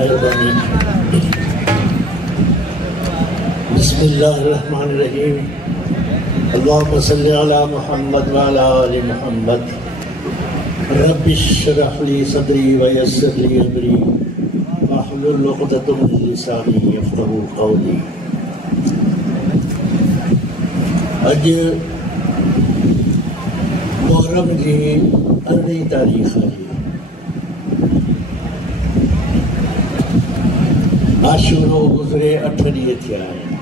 मेहरबानी। बिस्मिल्लाहिर्रहमानिर्रहीम। अल्लाहुम्मा सल्लि अला मुहम्मद व अला आलि मुहम्मद। रब्बि इश्रह ली सदरी व यस्सिर ली अमरी वहलुल उक़दतम मिन लिसानी यफ़क़हू क़ौली। अज मुहर्रम जी 18 तारीख़ है। आशूरो गुज़रे 8 ॾींहं थिया आहिनि।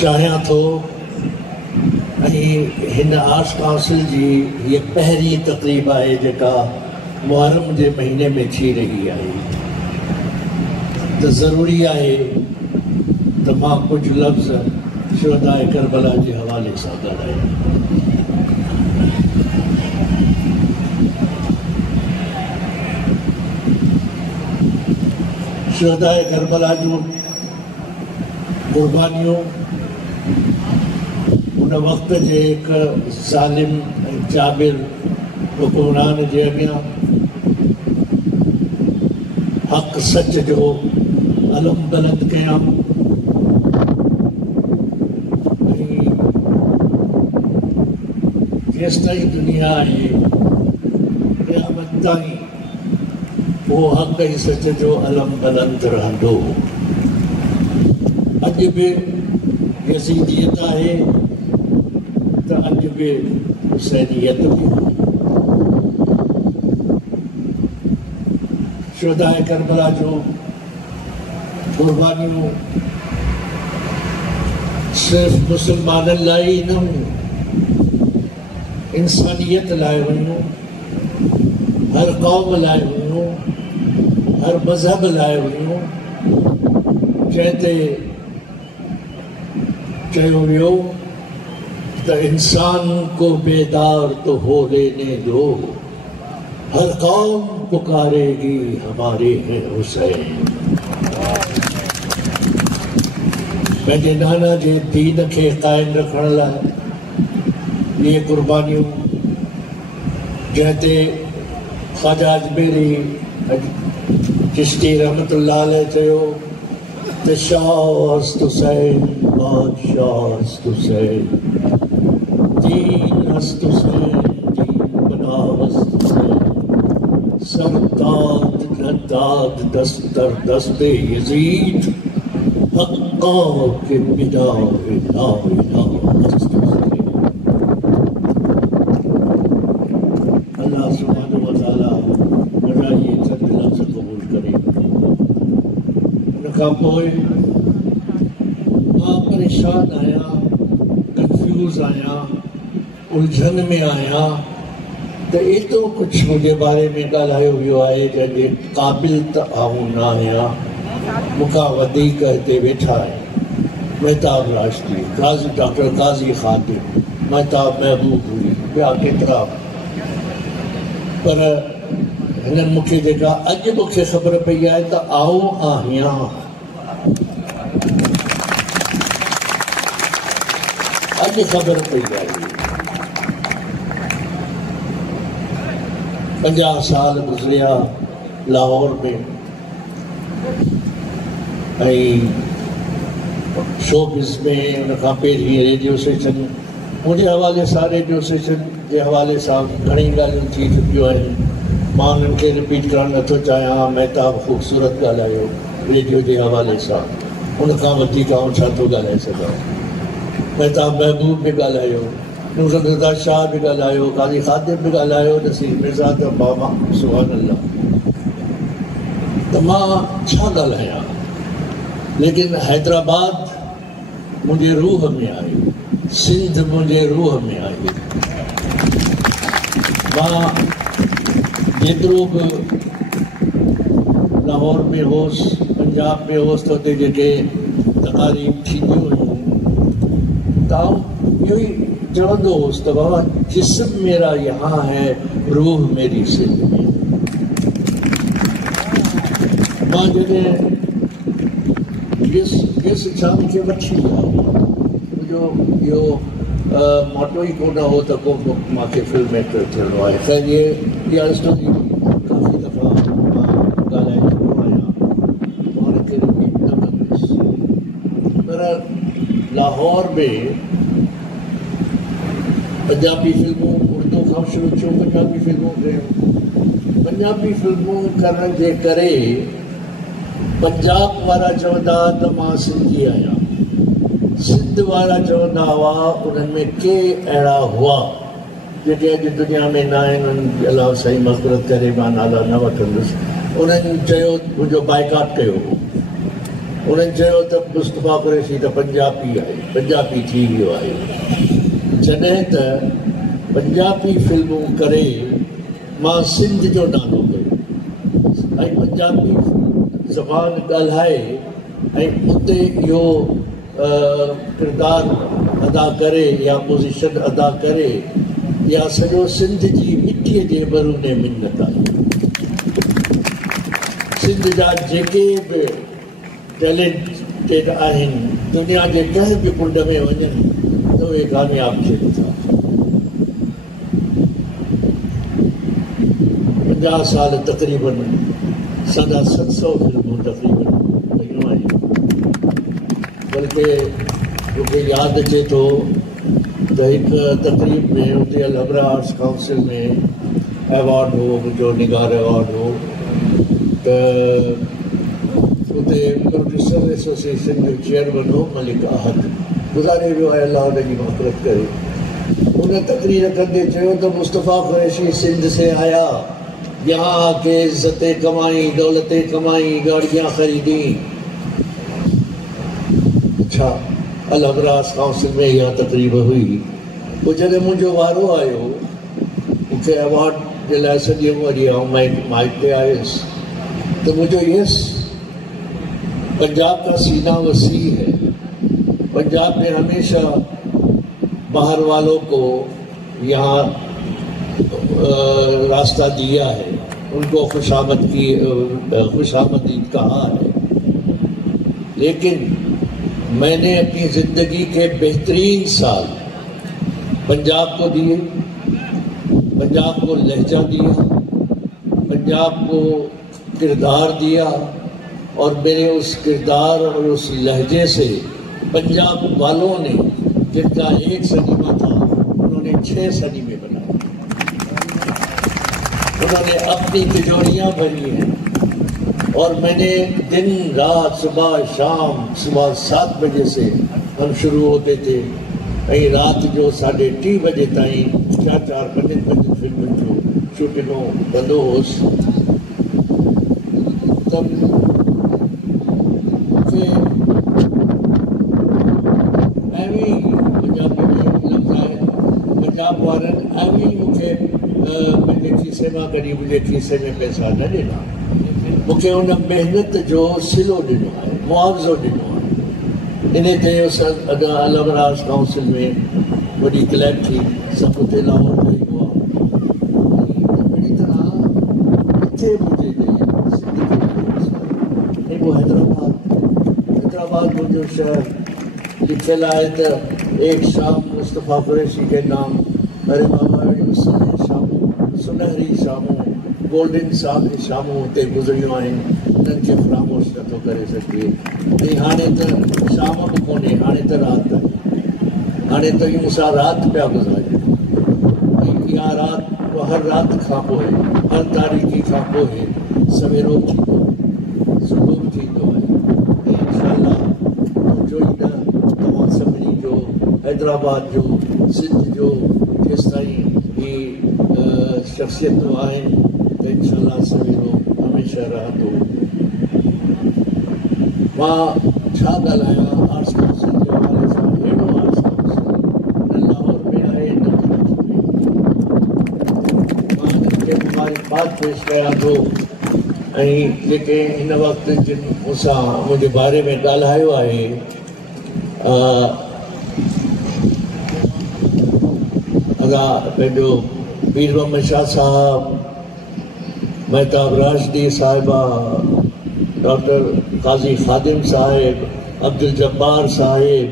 चाहियां थो हिन आस पासिल जी ये पहिरीं तक़रीब है जेका मुहर्रम जे महीने में थी रही है। तो ज़रूरी है तो मां कुछ लफ्ज़ शुहदाए करबला के हवाले से ॻाल्हायां। शुहदाए करबला जूं कुर्बानियों उन वक्त जे एक ज़ालिम जाबिर हुक्मरान जे अॻियां हक़ सच जो अलम बुलंद कयां। जेसिताईं दुनिया आहे क़यामत ताईं वो हक़ ऐं सच जो अलम बुलंद रहंदो। अॼु बि यज़ीदियत आहे तो अॼु बि हुसैनियत बि। शुहदाए करबला जो कुर्बानियों सिर्फ मुसलमाननि लाइ ई न हुयूं, इंसानियत लाइ हुयूं, हर क़ौम लाइ हुयूं, हर मज़हब लाइ हुयूं। जंहिंते चयो वियो तो इंसान को बेदार तो हो लेने दो, हर कौम पुकारेगी हमारे हैं हुसैन। पंहिंजे नाना जे दीन खे क़ाइम रखण लाइ ये कुर्बानियों जंहिंते ख्वाजा अजमेरी चिश्ती रहमतुल्लाह अलैह चयो त शाह हुसैन बादशाह हुसैन दीन हस्त हुसैन दीन बना हस्त हुसैन सरदाद नदाद दस्तर दस्ते यजीद हक्का के बिना ना हस्त हुसैन। अल्लाह सुब्हानहू व तआला मेरा ये चंद लफ्ज़ कबूल करे। उनखां पोइ मां परेशान आया, कंफ्यूज आया, उलझन में आया तो एतो कुछ मुझे बारे में ॻाल्हायो वियो आहे जंहिंजे क़ाबिल त आऊं न आहियां। मूंखां वधीक हिते वेठा आहिनि महताब राशदी, काज़ी डॉक्टर काज़ी खातिम, महताब महबूब हुई, ॿिया केतिरा। पर हिननि मूंखे जेका अॼु मूंखे ख़बर पई आहे त आऊं आहियां। अॼु ख़बर पई आहे। 50 साल गुज़रिया लाहौर में ऐं शोबिज़ में। उनखां पहिरीं रेडियो स्टेशन मुंहिंजे हवाले सां रेडियो स्टेशन जे हवाले सां घणी ॻाल्हियूं थी चुकियूं आहिनि। मां उन्हनि खे रिपीट करणु नथो चाहियां। महताब ख़ूबसूरत ॻाल्हायो रेडियो जे हवाले सां, उनखां वधीक आउं छा थो ॻाल्हाए सघां। महताब महबूब भी ॻाल्हायो, नुसरत शाह भी ॻाल्हायो, काज़ी खातिम भी ॻाल्हायो, नसीर मिर्ज़ा त बाबा सुभान अल्लाह। त मां छा ॻाल्हायां, लेकिन हैदराबाद मुंहिंजे रूह में आहे, सिंध मुंहिंजे रूह में आहे। मां जेतिरो बि लाहौर में होसि, पंजाब में होसि, त हुते जेके तक़ारीब थींदियूं हुयूं त इहो ई चवंदो होसि त बाबा जिस्म मेरा यहाँ है, रूह मेरी सिंध में। मां जॾहिं जिस छा मूंखे वठी मुंहिंजो इहो मोटो ई कोन हो त को मूंखे फिल्म एक्टर थियणो आहे। ख़ैर इहा स्टोरी काफ़ी दफ़ा मां ॻाल्हाए लाहौर में पंजाबी फिल्मूं उर्दू खां शुरू थियूं, पंजाबी फिल्मूं कयूं। पंजाबी फिल्मूं करण जे करे पंजाब वारा चवंदा त मां सिंधी आहियां, सिंध वारा चवंदा हुआ, उन्हनि में के अहिड़ा हुआ जेके अॼु दुनिया में न आहिनि, उन्हनि अलावा साईं मग़फ़िरत करे मां नाला न वठंदुसि। उन्हनि चयो मुंहिंजो बाइकाट कयो, उन्हनि चयो त मुस्तफ़ा कुरैशी त पंजाबी आहे, पंजाबी थी वियो आहे। जॾहिं त पंजाबी फिल्मूं करे मां सिंध जो नालो कयो ऐं पंजाबी ज़बान ॻाल्हाए ऐं उते इहो किरदारु अदा करे या पोज़ीशन अदा करे, या सॼो सिंध जी मिटीअ जे बरूने मिन्नत आहे। सिंध जा जेके बि टैलेंटेड आहिनि, दुनिया जे कंहिं बि कुंड में वञनि त उहे कामयाबु थियनि था। 50 साल तक़रीबन साढा 700 फिल्मूं तक़रीबन कयूं आहिनि। बल्कि मूंखे यादि अचे थो त हिकु तक़रीब में उते अलहबरा आर्ट्स काउंसिल में अवॉर्ड हो, मुंहिंजो निगार अवॉर्ड हो, त उते प्रोड्यूसर एसोसिएशन जो चेयरमैन हो मलिक अहद, गुज़ारे वियो आहे, अल्लाह उनजी मग़फ़िरत करे। उन तक़रीर कंदे चयो त मुस्तफ़ा कुरैशी सिंध से आया, यहाँ आके इज़्ज़तें कमाई, दौलतें कमाई, गाड़ियाँ खरीदी। अच्छा, अलहबरा आर्ट्स काउंसिल में इहा तक़रीब हुई। पोइ जॾहिं मुंहिंजो वारो आयो, मूंखे अवॉर्ड जे लाइ सॼी उमिरि आउं माइक ते आयुसि, तो मुझे यस, पंजाब का सीना वसी है। पंजाब ने हमेशा बाहर वालों को यहाँ रास्ता दिया है, उनको खुशामदीद कहा है। लेकिन मैंने अपनी ज़िंदगी के बेहतरीन साल पंजाब को दिए, पंजाब को लहजा दिया, पंजाब को किरदार दिया, और मेरे उस किरदार और उस लहजे से पंजाब वालों ने, जिनका एक सदीमा था, उन्होंने 6 सदी में बनाया। उन्होंने अपनी तिजोरियाँ भरी हैं, और मैंने दिन रात सुबह शाम, सुबह 7 बजे से हम शुरू होते थे ऐं रात जो 3:30 बजे ताईं 4-5 फिल्मुनि जो शूटिंगूं कंदो हुउसि। त मूंखे ऐं पंजाबी में लफ़्ज़ आहे, पंजाब वारनि ऐं मूंखे पंहिंजे खीसे मां कॾहिं मुंहिंजे खीसे में पैसा न ॾिना। मूंखे उन महिनत जो सिलो ॾिनो आहे, मुआवज़ो ॾिनो आहे। इन ते अलहबरा आर्ट्स काउंसिल में वॾी क्लैब थी, सभु उते लाहौर में हुआ। अहिड़ी तरह किथे बि हुजे ऐं पोइ हैदराबाद मुंहिंजो शहर लिखियलु आहे त एक शाम मुस्तफ़ा कुरैशी के नाम। अरे बाबा, अहिड़ियूं सुनहरी शामूं, गोल्डन शामूं हुते गुज़रियूं आहिनि, उन्हनि खे फ़रामोश नथो करे सघे। ऐं हाणे त शाम बि कोन्हे, हाणे त राति आहे। हाणे त यूं असां राति पिया गुज़ारियूं, ऐं इहा राति हर राति खां पोइ, हर तारीख़ी खां पोइ सवेरो थींदो, सुबुह थींदो आहे। ऐं इंशाअल्लाह मुंहिंजो ई न, तव्हां सभिनी जो, हैदराबाद जो, सिंध जो, जेसिताईं ही शख़्सियतूं आहिनि, त इंशाअल्लाह सवेरो हमेशह रहंदो। मां छा ॻाल्हायां आर्ट्स काउंसिल जे हवाले सां। अहिड़ो आर्ट्स काउंसिल न लाहौर में आहे, न कराची में। मां हिननि खे मुबारकबाद पेश कयां थो, ऐं जेके हिन वक़्तु जिन मूंसां मुंहिंजे बारे में ॻाल्हायो आहे, पंहिंजो पीर मोहम्मद शाह साहब, महताब राशिदी साहिबा, डॉक्टर काज़ी ख़ादिम साहिब, अब्दुल जब्बार साहिब,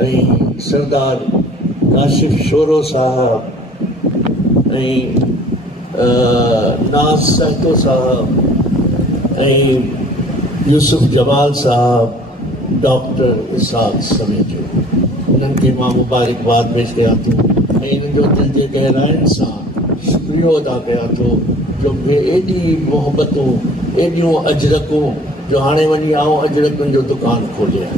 ऐं सरदार काशिफ शोरो साहब, ऐं नाज़ सहतो साहब, ऐं यूसुफ जमाल साहब, डॉक्टर इसाक समेत उन्हनि खे मां मुबारकबाद पेश कयां थो ऐं इन्हनि जो दिलि जे गहराइनि सां शुक्रियो अदा कयां थो जो मूंखे एॾी मोहबतूं एॾियूं अजरकूं जो हाणे वञी आऊं अजरकुनि जो दुकानु खोलियां।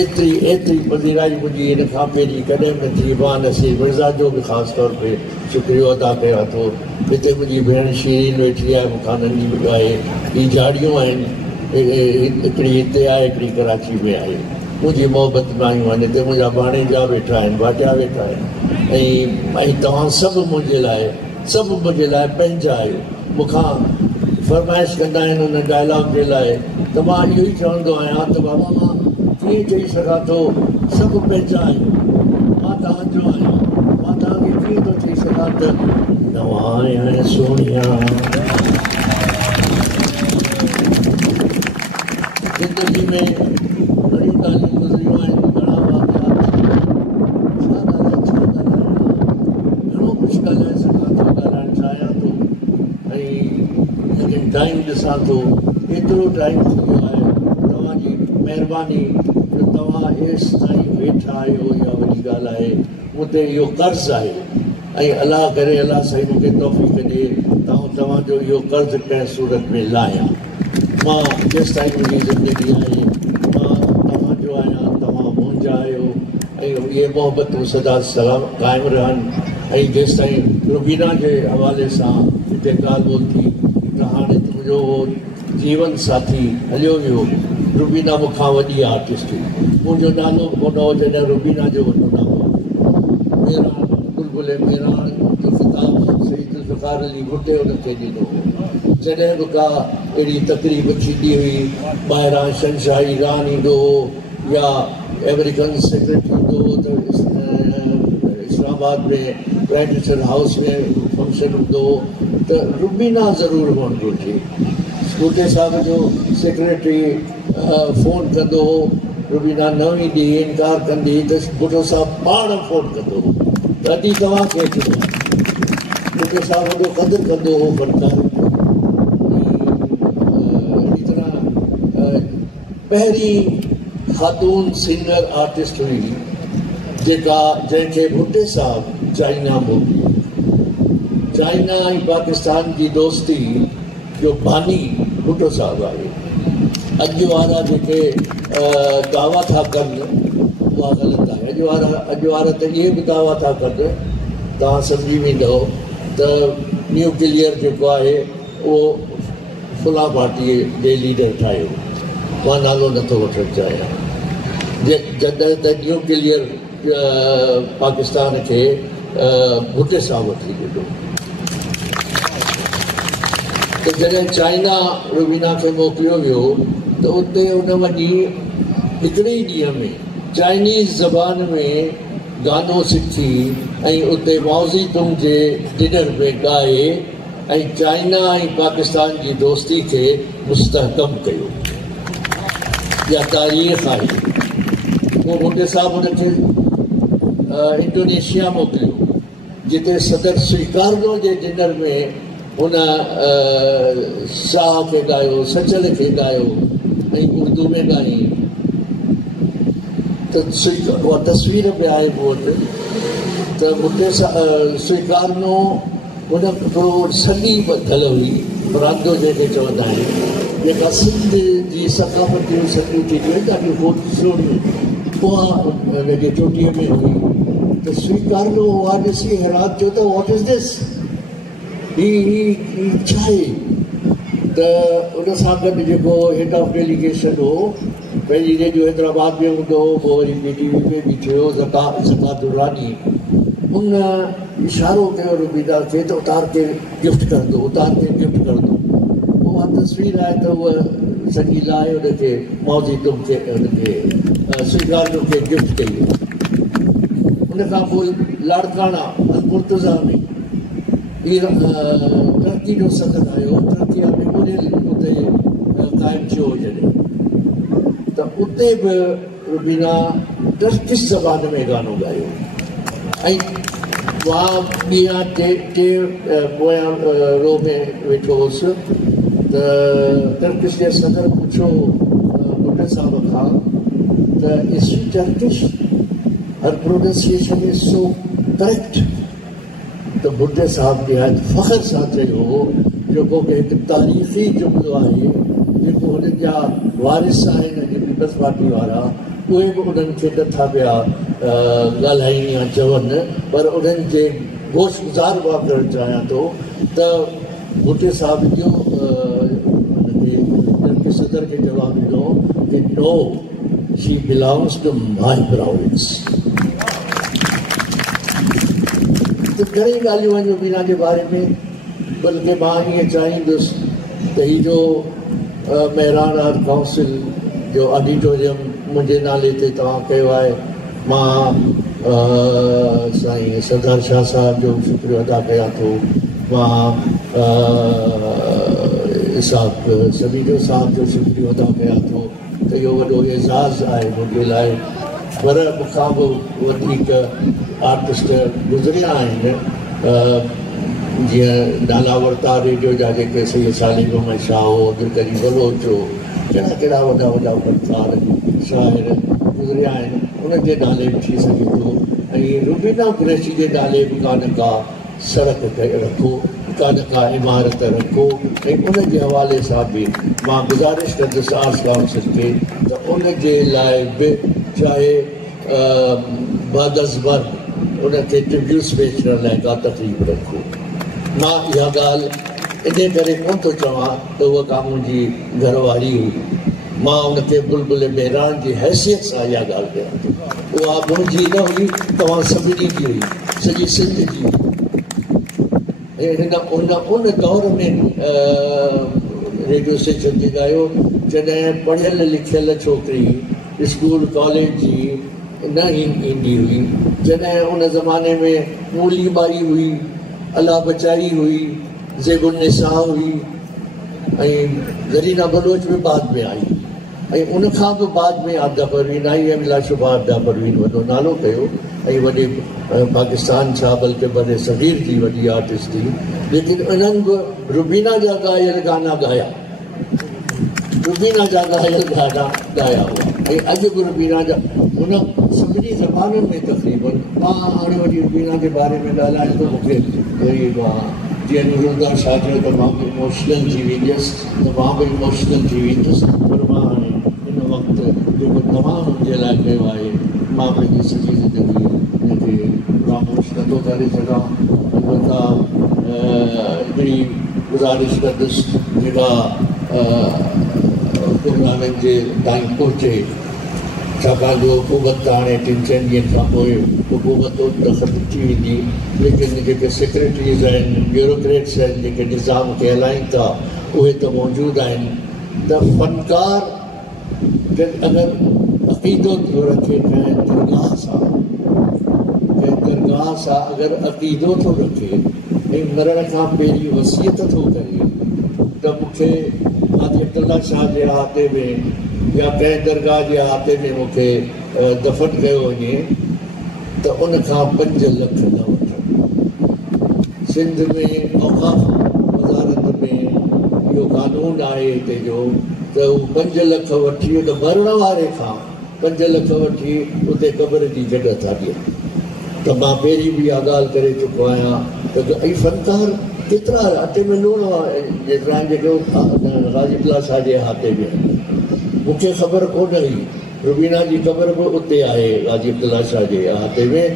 एतिरी पज़ीराई मुंहिंजी हिन खां पहिरीं कॾहिं न थी। मां नसीब मिर्ज़ा जो बि ख़ासि तौर ते शुक्रियो अदा कयां थो। हिते मुंहिंजी भेण शीरीन वेठी आहे, मूंखां नंढी आहे। हीअ झाड़ियूं आहिनि, हिकिड़ी हिते आहे, हिकिड़ी कराची में आहे। मुंहिंजी मोहबत मायूं आहिनि, हिते मुंहिंजा भाणेजा वेठा आहिनि, भाटिया वेठा आहिनि ऐं तव्हां सभु मुंहिंजे लाइ पंहिंजा आहियो। मूंखां फरमाइश कंदा आहिनि हुन डायलॉग जे लाइ त मां इहो ई चवंदो आहियां त बाबा मां कीअं चई सघां थो सभु पंहिंजा आहियूं, मां तव्हांजो आहियां, मां तव्हांखे कीअं थो चई सघां त नवां आहियां सोनिया। ज़िंदगी में घणियूं ॻाल्हियूं गुज़रियूं आहिनि, घणा वाक़िया, घणो कुझु ॻाल्हाए सघां थो, ॻाल्हाइणु चाहियां थो ऐं लेकिन टाइम ॾिसां थो एतिरो टाइम थी वियो आहे। तव्हांजी महिरबानी जो तव्हां हेसि ताईं वेठा आहियो, इहा वॾी ॻाल्हि आहे। मूं ते इहो कर्ज़ु आहे ऐं अलाह करे अलाह साईं मूंखे तौफ़ीक़ ॾिए तव्हांजो इहो कर्ज़ु कंहिं सूरत में लाहियां। मां जेसि ताईं मुंहिंजी ज़िंदगी आहे मां तव्हांजो आहियां, तव्हां मुंहिंजा आहियो ऐं इहे मोहबतूं सदा सलाम क़ाइमु रहनि। ऐं जेसि ताईं रुबीना जे हवाले सां हिते ॻाल्हि ॿोल थी त हाणे तुंहिंजो जीवन साथी हलियो वियो। रुबीना मूंखां वॾी आर्टिस्ट हुई, मुंहिंजो नालो कोन हो जॾहिं रुबीना जो वॾो नालो मेराण बुलबुल मेराण जो ख़िताबु सईद ज़ुल्फ़िकार अली भुट्टे हुनखे ॾिनो हो। जॾहिं बि का अहिड़ी तकरीब थींदी हुई, ॿाहिरां शहंशाही रान ईंदो हो या अमेरिकन सेक्रेटरी ईंदो हो त इस्लामाबाद में प्राइम मिनिस्टर हाउस में फंक्शन हूंदो हो त रुबीना ज़रूरु हुअणु घुरिजे। भुट्टे साहिब जो सेक्रेटरी फ़ोन कंदो हो, रुबीना न ईंदी, इनकार कंदी त भुट्टो साहिबु पाण फ़ोन कंदो हो त अॼु तव्हां केरु चयो। भुट्टे साहिबु वॾो क़दुरु कंदो हो फनकार। अहिड़ी तरह पहिरीं ख़ातून सिंगर आर्टिस्ट हुई जंहिंखे भुट्टे साहिबु चाइना मोकिलियो। चाइना ऐं पाकिस्तान जी दोस्ती जो बानी भुट्टो साहिबु आहे। अॼु वारा जेके दावा था कनि उहा ग़लति आहे। अॼु वारा त इहे बि दावा था कनि, तव्हां सम्झी वेंदव त न्यूक्लियर जेको आहे उहो फुला पार्टीअ जे लीडर ठाहियो। मां नालो नथो वठणु चाहियां। जॾहिं त न्यूक्लियर पाकिस्तान खे भुट्टे साहिबु वठी ॾिनो त जॾहिं चाइना रुबीना खे मोकिलियो वियो त उते उन वञी हिकिड़े ई ॾींहं में चाइनीज़ ज़बान में गानो सिखी ऐं उते मौज़ी तुम जे डिनर में ॻाए ऐं चाइना ऐं पाकिस्तान जी दोस्ती खे मुस्तहकम कयो। इहा तारीख़ आहे। पोइ भुट्टे साहिबु हुनखे इंडोनेशिया मोकिलियो जिते सदर स्वीकार्नो जे डिनर में हुन शाह खे ॻायो, सचल खे ॻायो ऐं उर्दू में ॻाई। त उहा तस्वीर बि आहे मूं वटि त भुट्टे स्वीकारनो हुन थोरो सॼी ॿधियल हुई, परांदो जंहिंखे चवंदा आहिनि, जेका सिंध जी सकाफ़तियूं सॼियूं थींदियूं आहिनि ॾाढियूं ख़ूबसूरतियूं, उहा हुनजे चोटीअ में हुई। त स्वीकारनो उहा ॾिसी हैरान थियो त वॉट इज़ दिस, ही छा आहे। त उन सां गॾु जेको हेड ऑफ डेलीगेशन हो पंहिंजी रेडियो हैदराबाद में हूंदो हो, पोइ वरी PTV में बि थियो ज़कातुरानी, उन इशारो कयो रुबीना खे त उतार के गिफ्ट कर दो, उतार के गिफ्ट कर दो। उहा तस्वीर आहे त उहा सॼी लाइ हुनखे मौज़ी तुम खे हुनखे स्वीकारनो खे गिफ्ट कई। उन खां पोइ लाड़काना मुर्तज़ा में टर्की जो सदन आयो, टर्की मेमोरियल उते क़ाइमु थियो जॾहिं, त उते बि रुबीना टर्किश ज़बान में गानो ॻायो ऐं मां ॿीं टे पोयां रो में वेठो हुउसि टर्किश जे सदर पुछो बुड्ढे साहब खां त is she Turkish, her pronunciation is so correct. त बुड्ढे साहब निहायत फ़ख्र सां चयो जेको कि हिकु तारीख़ी जुमिलो आहे जेको हुननि जा वारिस आहिनि अॼु पीपल्स पार्टी वारा, उहे बि उन्हनि खे नथा पिया ॻाल्हाइनि या चवनि, पर उन्हनि जे गोशगुज़ार मां करणु चाहियां थो त बुड्ढे साहब जो टर्किश सदर खे जवाबु ॾिनो कि no, she belongs to my province. त घणी ॻाल्हियूं आहिनि मीना जे बारे में, बल्कि मां ईअं चाहींदुसि त ही जो मेहरान आर्ट काउंसिल जो ऑडिटोरियम मुंहिंजे नाले ते तव्हां कयो आहे, मां साईं सरदार शाह साहब जो शुक्रिया अदा कयां थो, मां इसाक समीजो साहब जो शुक्रिया अदा कयां थो त इहो वॾो एज़ाज़ आहे मुंहिंजे लाइ। पर मूंखां बि वधीक आर्टिस्ट गुज़रिया आहिनि, जीअं नाला वरिता रेडियो जा जेके सही सालिगो में शाह हो, अब्दुल करीम बलोच हो, कहिड़ा कहिड़ा वॾा वॾा फनकार शाइर गुज़रिया आहिनि, उन्हनि जे नाले बि थी सघे थो। ऐं रुबीना कुरैशी जे नाले बि कान का सड़क रखो, कान का इमारत रखो, ऐं उनजे हवाले सां बि मां गुज़ारिश कंदुसि आर्ट्स काउंसिल खे त उनजे लाइ बि चाहे बादस्बर उनखे ट्रिब्यूट्स पेश करण लाइ का तकलीफ़ रखो। मां इहा ॻाल्हि इन करे कोन थो चवां त उहा का मुंहिंजी घरवारी हुई, मां उनखे बुलबुल बहिराण जी हैसियत सां इहा ॻाल्हि कयां थो। उहा मुंहिंजी न हुई, तव्हां सभिनी जी हुई, सॼी सिंध जी हुई। ऐं हिन उन दौर में रेडियो स्टेशन ते ॻायो जॾहिं पढ़ियल लिखियल छोकिरी स्कूल कॉलेज जी न ईंदी हुई, जॾहिं उन ज़माने में मूली ॿारी हुई, अला बचाई हुई, ज़ेबुन्निसा हुई, ऐं ज़रीना बलोच बि बाद में आई, ऐं उनखां बि बाद में आबदा परवीन आई, ऐं बिलाशुबा आबदा परवीन वॾो नालो कयो ऐं वॾे पाकिस्तान छा बल्कि बड़े सगीर जी वॾी आर्टिस्ट थी। लेकिन उन्हनि बि रुबीना जा ॻायल गाना ॻाया, रुबीना जा ॻायल गाना ॻाया हुआ, ऐं अॼु बि रुबीना जा हुन सभिनी ज़बानुनि में तक़रीबन। मां हाणे वरी रुबीना जे बारे में ॻाल्हायां थो, मूंखे वरी मां जीअं नूरुल्ला शाह चयो त मां बि इमोशनल थी वेंदुसि, त मां बि इमोशनल थी वेंदुसि, पर मां हाणे हिन वक़्तु जेको तव्हां मुंहिंजे लाइ कयो आहे, मां पंहिंजी सॼी ज़िंदगी हिनखे ख़ामोश नथो करे सघां। अलबत्ता हिकिड़ी गुज़ारिश कंदुसि जेका गुरुनानक जे ताईं पहुचे, छाकाणि जो हुकूमत त हाणे 3-4 ॾींहंनि खां पोइ हुकूमत त ख़तमु थी वेंदी, लेकिन जेके सेक्रेटरीज़ आहिनि, ब्यूरोक्रेट्स आहिनि, जेके निज़ाम खे हलाइनि था, उहे त मौजूदु आहिनि। त फ़नकार अगरि अक़ीदो थो रखे कंहिं दरगाह सां अगरि अक़ीदो थो रखे ऐं मरण खां पहिरीं वसियत थो करे त मूंखे हाजी अब्दुल्ला शाह जे अहाते में या कंहिं दरगाह जे अहाते में मूंखे दफ़न कयो वञे त उनखां 5 लख न वठनि। सिंध में औक़ाफ़ वज़ारत में इहो क़ानून आहे हिते जो त हू 5 लख वठी त मरण वारे खां 5 लख वठी उते क़बर जी जॻह था ॾियनि। त मां पहिरीं बि इहा ॻाल्हि करे चुको आहियां त ऐं फ़नकार केतिरा अटे में लूण जेतिरा जेके गाज़ीपुर शाह जे अहाते में मूंखे ख़बर कोन हुई। रुबीना जी क़बर बि उते आहे गाज़ीपुर शाह जे अहाते में,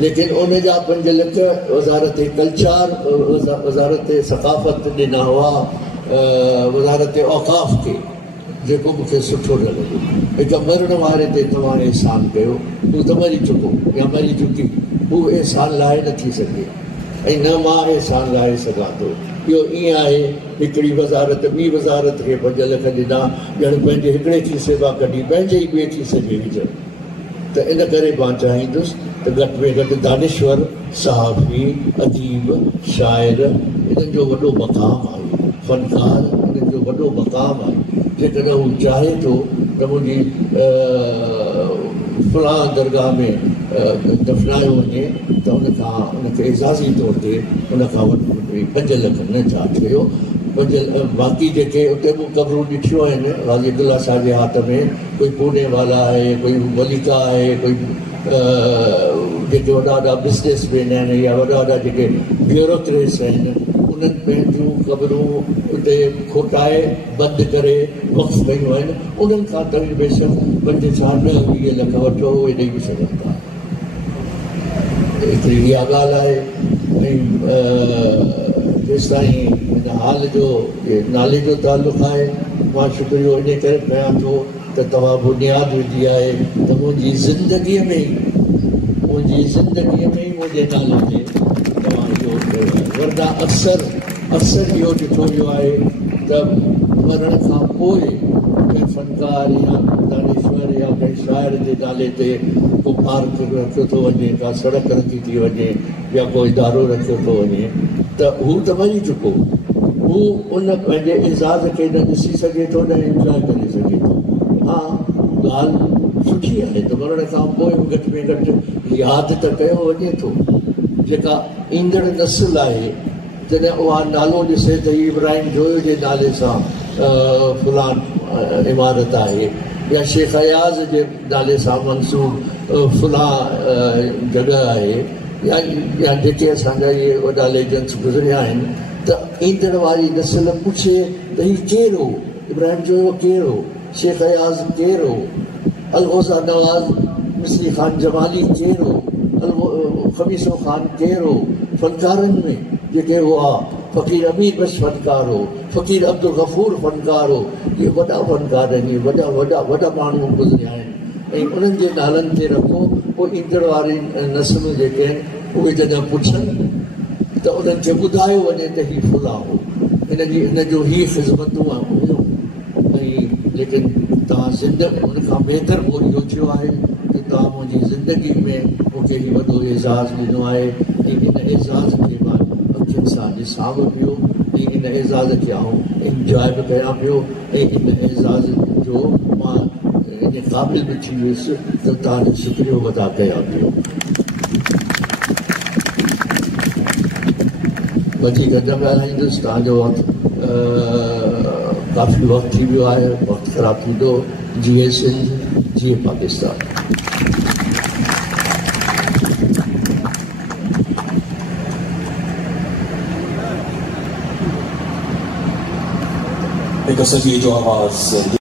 लेकिन उन जा 5 लख वज़ारत कल्चर, वज़ारत सक़ाफ़त ॾिना हुआ, वज़ारत औक़ाफ़ खे, जेको मूंखे सुठो न लॻो। हिकु मरण वारे ते तव्हां एहसान कयो, तूं त मरी चुको या मरी चुकी, हू एहसान लाहे न थी सघे ऐं न मां एहसान लाहे सघां थो। इहो ईअं आहे, हिकिड़ी वज़ारत ॿी वज़ारत खे 5 लख ॾिना, ॼण पंहिंजे हिकिड़े थी सेवा कढी पंहिंजे ई ॿिए थी सघे विझनि। त इन करे मां चाहींदुसि त घटि में घटि दानिश्वर, सहाफ़ी, अदीब, शाइर, इन्हनि जो वॾो मक़ाम आहे, फ़नकार इन्हनि जो वॾो मक़ाम आहे। जेकॾहिं हू चाहे थो त मुंहिंजी फलां दरगाह में दफ़नायो वञे त उनखे एज़ाज़ी तौर ते उनखां वटि 5 लख न चार्ज कयो। बाक़ी जेके उते मूं क़बरूं ॾिठियूं आहिनि गाज़ी अब्दुल्ला साहिब जे हथ में, कोई पुणे वाला आहे, कोई मलिका आहे, कोई जेके वॾा वॾा बिज़नेसमैन आहिनि या वॾा वॾा जेके ब्यूरोक्रेट्स आहिनि, उन्हनि पंहिंजूं क़बरूं उते खोटाए बंदि करे वक़्फ़ कयूं आहिनि। उन्हनि खां तव्हां बेशक 5, 4, 20 लख वठो, उहे ॾेई बि सघनि था। हिकिड़ी इहा ॻाल्हि आहे। ऐं जेसि ताईं हिन हाल जो नाले जो तालुक़ु आहे, मां शुक्रियो इन करे कयां थो त तव्हां बुनियादु विधी आहे त मुंहिंजी ज़िंदगीअ में ई मुंहिंजे नाले ते तव्हां इहो कयो आहे। वरना अक्सर इहो ॾिठो वियो आहे त मरण खां पोइ कंहिं फ़नकार या दानेश्वर या कंहिं शाइर जे नाले ते को पार्क रखियो थो वञे, का सड़क रखी थी वञे या को इदारो रखियो थो वञे, त हू त मरी चुको, हू उन पंहिंजे एज़ाज़ खे न ॾिसी सघे थो, न इंजॉय करे सघे थो। हा, ॻाल्हि सुठी आहे त मरण खां पोइ बि घटि में घटि यादि त कयो वञे थो। जेका ईंदड़ नसुल आहे, जॾहिं उहा नालो ॾिसे त इब्राहिम जोयो जे नाले सां फलान इमारत आहे, या शेख अयाज़ जे नाले सां मंसूब फलां जॻह आहे, या जेके असांजा इहे वॾा लेजेंड्स गुज़रिया आहिनि, त ईंदड़ वारी नसुल पुछे त हीउ केरु हो, इब्राहिम जोयो केरु हो, शेख अयाज़ केरु हो, अलगोज़ा नवाज़ मिस्री ख़ान जमाली केरु हो, ख़मीसो ख़ान केरु हो, फ़नकारनि में जेके हुआ फ़क़ीर अमीर बस फ़नकार हो, फ़क़ीर अब्दुल गफ़ूर फ़नकार हो। इहे वॾा फ़नकार आहिनि, इहे वॾा माण्हू गुज़रिया आहिनि, ऐं उन्हनि जे नालनि ते रखो। पोइ ईंदड़ वारी नसलूं जेके आहिनि उहे जॾहिं पुछनि त उन्हनि खे ॿुधायो वञे त हीउ फुला हो, हिन जो हीअ ख़िदमतूं हुयूं। ऐं लेकिन तव्हां ज़िंदगी हुन खां बहितर पोइ इहो थियो आहे कि तव्हां मुंहिंजी ज़िंदगी में मूंखे हीउ वॾो एज़ाज़ ॾिनो आहे, ऐं इन एज़ाज़ खे मां अखियुनि सां ॾिसां बि पियो, ऐं इन एज़ाज़ खे आउं इंजॉय बि कयां पियो, ऐं इन एज़ाज़ जो मां इन क़ाबिल बि थी वियुसि त तव्हांजो शुक्रियो अदा कयां पियो। वधीक न ॻाल्हाईंदुसि, तव्हांजो काफ़ी वक़्तु थी वियो आहे, वक़्तु ख़राबु थींदो। जीए सिंध, जीए पाकिस्तान। एक सफ़ी जो आवाज़